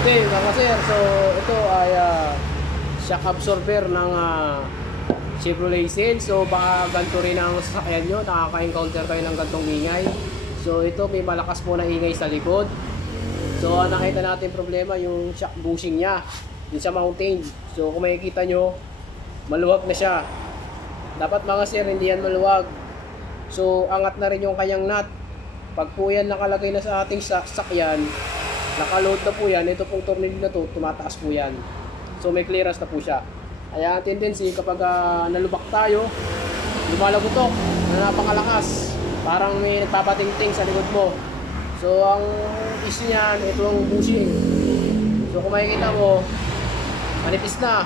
Okay, mga sir. So, ito ay shock absorber ng Chevrolet Sail. So, baka ganito rin ang sasakyan nyo. Nakaka-encounter kayo ng gantong ingay. So, ito may malakas po na ingay sa likod. So, nakita natin problema yung shock bushing niya dun sa mountain. So, kung makikita nyo, maluwag na siya. Dapat mga sir, hindi yan maluwag. So, angat na rin yung kanyang nut. Pag po yan nakalagay na sa ating sasakyan, nakaload na po yan, ito pong tornilyo na to, tumataas po yan. So may clearance na po siya. Kaya ang tendency kapag nalubak tayo, lumalagotok na napakalakas. Parang may nagpapatingting sa likod mo. So ang issue niyan, ito ang bushing. So kung makikita mo, manipis na.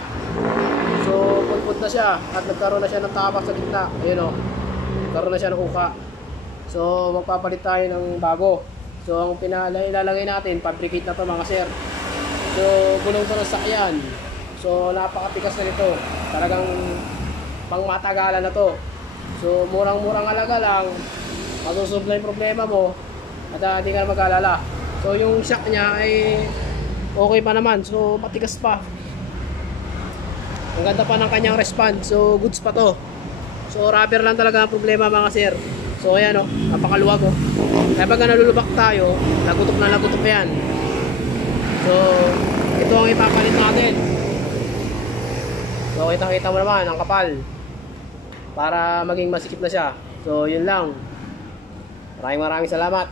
So pulpot na siya at nagkaroon na siya ng tapak sa gitna. Ayun o, nagkaroon na siya ng uka. So magpapalit tayo ng bago. So ang ilalagay natin, fabricate na to mga sir. So gulong to ng sakyan. So napakatigas na nito. Talagang pangmatagalan na to. So murang-murang halaga lang, masusolve na yung problema mo at hindi ka na mag-alala. So yung shock niya ay okay pa naman. So matigas pa. Ang ganda pa ng kanyang response. So goods pa to. So rubber lang talaga ang problema mga sir. So ayan o, napakaluwag o. Kaya pag nalulubak tayo, lagutok yan. So ito ang ipapalit natin. So kitang-kita mo naman ang kapal para maging masikip na siya. So yun lang. Maraming salamat.